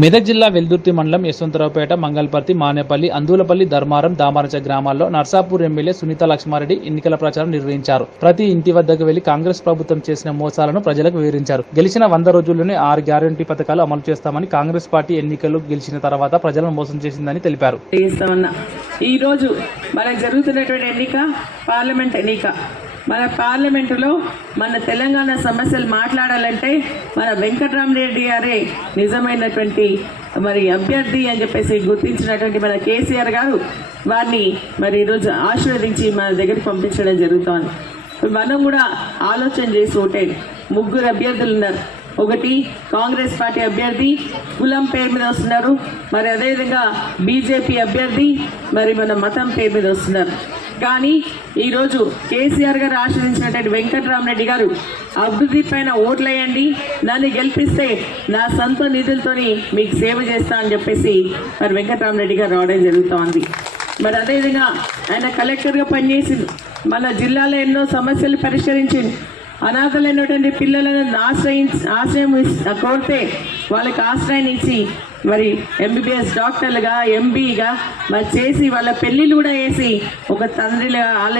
మెదక్ జిల్లా వెల్దుర్తి మండలం యశ్వంతరావుపేట మంగళపర్తి మానేపల్లి అందులపల్లి ధర్మారం దామరచ గ్రామాల్లో నర్సాపూర్ ఎమ్మెల్యే సునీత లక్ష్మారెడ్డి ఎన్నికల ప్రచారం నిర్వహించారు. ప్రతి ఇంటి వద్దకు వెళ్ళి కాంగ్రెస్ ప్రభుత్వం చేసిన మోసాలను ప్రజలకు వివరించారు. గెలిచిన వంద రోజుల్లోనే ఆరు గ్యారంటీ పథకాలు అమలు చేస్తామని కాంగ్రెస్ పార్టీ ఎన్నికలు గెలిచిన తర్వాత ప్రజలను మోసం చేసిందని తెలిపారు. ఈ రోజు ఈరోజు మనకు జరుగుతున్నటువంటి ఎన్నిక పార్లమెంట్ ఎన్నిక. మన పార్లమెంటులో మన తెలంగాణ సమస్యలు మాట్లాడాలంటే మన వెంకటరామరెడ్డి గారే నిజమైనటువంటి మరి అభ్యర్థి అని చెప్పేసి గుర్తించినటువంటి మన కేసీఆర్ గారు వారిని మరి ఈరోజు ఆశీర్వదించి మన దగ్గరికి పంపించడం జరుగుతోంది. మనం కూడా ఆలోచన చేసి ఉంటే ముగ్గురు అభ్యర్థులు ఉన్నారు ఒకటి కాంగ్రెస్ పార్టీ అభ్యర్థి కులం పేరు మీద వస్తున్నారు. మరి అదేవిధంగా బీజేపీ అభ్యర్థి మరి మన మతం పేరు మీద వస్తున్నారు. కానీ ఈరోజు కేసీఆర్ గారు ఆశ్రయించినటువంటి వెంకటరామరెడ్డి గారు అభివృద్ధి పైన ఓట్లేయండి నన్ను గెలిపిస్తే నా సొంత నిధులతోని మీకు సేవ చేస్తా అని చెప్పేసి మరి వెంకటరామరెడ్డి గారు రావడం జరుగుతోంది. మరి అదేవిధంగా ఆయన కలెక్టర్గా పనిచేసింది మన జిల్లాలో ఎన్నో సమస్యలు పరిష్కరించింది అనాథలైనటువంటి పిల్లలను ఆశ్రయించి ఆశ్రయం కోరితే వాళ్ళకి ఆశ్రయం ఇచ్చి మరి ఎంబీబీఎస్ డాక్టర్లుగా ఎంబీగా మరి చేసి వాళ్ళ పెళ్ళిళ్ళు కూడా వేసి ఒక తండ్రిగా ఆల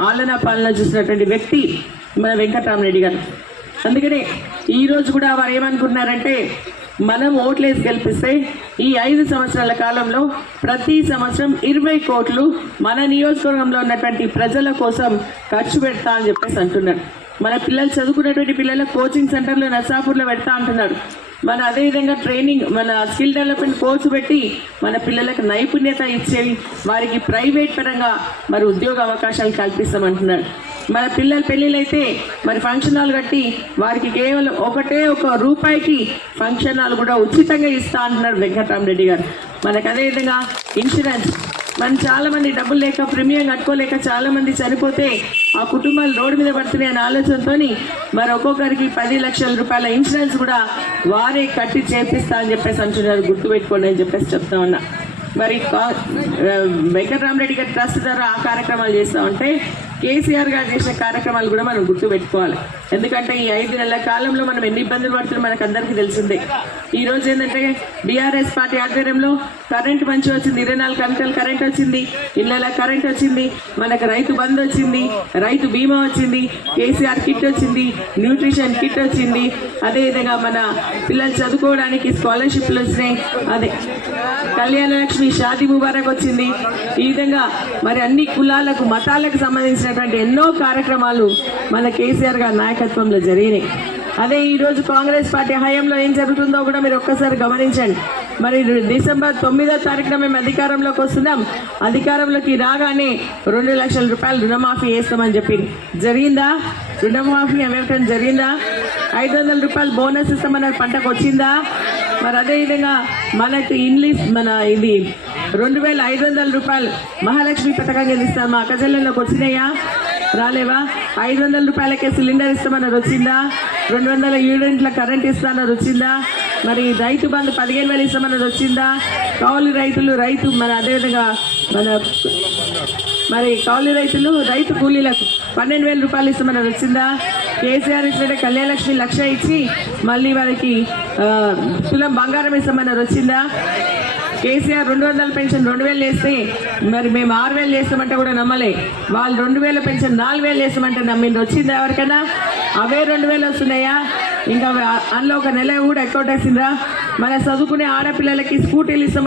ఆలన పాలన చూసినటువంటి వ్యక్తి మన వెంకటరామరెడ్డి గారు. అందుకనే ఈరోజు కూడా వారు ఏమనుకున్నారంటే మనం ఓట్లేసి గెలిపిస్తే ఈ ఐదు సంవత్సరాల కాలంలో ప్రతి సంవత్సరం ఇరవై కోట్లు మన నియోజకవర్గంలో ఉన్నటువంటి ప్రజల కోసం ఖర్చు పెడతా అని చెప్పేసి అంటున్నారు. మన పిల్లలు చదువుకున్నటువంటి పిల్లల కోచింగ్ సెంటర్లో నర్సాపూర్లో పెడతా అంటున్నారు మన అదేవిధంగా ట్రైనింగ్ మన స్కిల్ డెవలప్మెంట్ కోర్సు పెట్టి మన పిల్లలకు నైపుణ్యత ఇచ్చేవి వారికి ప్రైవేట్ పరంగా మరి ఉద్యోగ అవకాశాలు కల్పిస్తామంటున్నారు మన పిల్లల పెళ్ళిళ్ళైతే మరి ఫంక్షన్ హాల్ కట్టి వారికి కేవలం ఒకటే ఒక రూపాయికి ఫంక్షన్ హాల్ కూడా ఉచితంగా ఇస్తా అంటున్నారు వెంకటరామరెడ్డి గారు. మనకు అదేవిధంగా ఇన్సూరెన్స్ మనం చాలా మంది డబ్బులు లేక ప్రీమియం కట్టుకోలేక చాలా మంది చనిపోతే ఆ కుటుంబాలు రోడ్డు మీద పడుతున్నాయి అనే ఆలోచనతో మరి ఒక్కొక్కరికి పది లక్షల రూపాయల ఇన్సూరెన్స్ కూడా వారే కట్టి చేపిస్తా అని చెప్పేసి అంటున్నారు. గుర్తుపెట్టుకోండి అని చెప్పేసి చెప్తా ఉన్నా. మరి కా- వెంకటరామరెడ్డి గారి ట్రస్ట్ ద్వారా ఆ కార్యక్రమాలు చేస్తా ఉంటే కేసీఆర్ గారు చేసిన కార్యక్రమాలు కూడా మనం గుర్తు పెట్టుకోవాలి ఎందుకంటే ఈ ఐదు నెలల కాలంలో మనం ఎన్ని ఇబ్బందులు పడుతున్నాం మనకు అందరికీ తెలిసిందే. ఈ రోజు ఏంటంటే బీఆర్ఎస్ పార్టీ ఆధ్వర్యంలో కరెంట్ మంచి వచ్చింది. ఇరవై నాలుగు గంటలు కరెంట్ వచ్చింది. ఇళ్ళ కరెంట్ వచ్చింది. మనకు రైతు బంద్ వచ్చింది. రైతు బీమా వచ్చింది. కేసీఆర్ కిట్ వచ్చింది. న్యూట్రిషన్ కిట్ వచ్చింది. అదేవిధంగా మన పిల్లలు చదువుకోవడానికి స్కాలర్షిప్లు వచ్చినాయి. అదే. కళ్యాణ లక్ష్మి షాది ముబారక్ వచ్చింది. ఈ విధంగా మరి అన్ని కులాలకు మతాలకు సంబంధించిన చేసినటువంటి ఎన్నో కార్యక్రమాలు మన కేసీఆర్ గారి నాయకత్వంలో జరిగినాయి. అదే ఈ రోజు కాంగ్రెస్ పార్టీ హయాంలో ఏం జరుగుతుందో కూడా మీరు ఒక్కసారి గమనించండి. మరి డిసెంబర్ తొమ్మిదో తారీఖున మేము అధికారంలోకి వస్తున్నాం. అధికారంలోకి రాగానే రెండు లక్షల రూపాయలు రుణమాఫీ చేస్తామని చెప్పి. జరిగిందా? రుణమాఫీ అవ్వటం జరిగిందా? ఐదు వందల రూపాయలు బోనస్ ఇస్తామన్నారు పంటకు వచ్చిందా? మరి అదేవిధంగా మనకి ఇంగ్లీష్ మన ఇది రెండు వేల ఐదు వందల రూపాయలు మహాలక్ష్మి పథకం కింద ఇస్తాం మా అక్కజల్లలోకి వచ్చినాయా రాలేవా? ఐదు వందల రూపాయలకే సిలిండర్ ఇస్తామన్నది వచ్చిందా? రెండు వందల యూనిట్ల కరెంట్ ఇస్తామన్నది వచ్చిందా? మరి రైతు బంధు పదిహేను వేలు ఇస్తామన్నది వచ్చిందా? కౌలు రైతులు రైతు మన అదేవిధంగా మన మరి కౌలు రైతులు రైతు కూలీలకు పన్నెండు వేల రూపాయలు ఇస్తామని వచ్చిందా కేసీఆర్ ఇచ్చినట్టే కళ్యాణలక్ష్మి లక్ష ఇచ్చి మళ్ళీ వారికి తులం బంగారం ఇస్తామన్నది వచ్చిందా కేసీఆర్ రెండు వందల పెన్షన్ రెండు వేలు వేస్తే మరి మేము ఆరు వేలు చేస్తామంటే కూడా నమ్మలే. వాళ్ళు రెండు వేల పెన్షన్ నాలుగు వేలు చేస్తామంటే నమ్మింది వచ్చిందా ఎవరికైనా? అవే రెండు వేలు వస్తున్నాయా? ఇంకా అందులో ఒక నెల కూడా ఎక్కువ వేసిందా మన చదువుకునే ఆడపిల్లలకి స్కూటీలు ఇస్తామని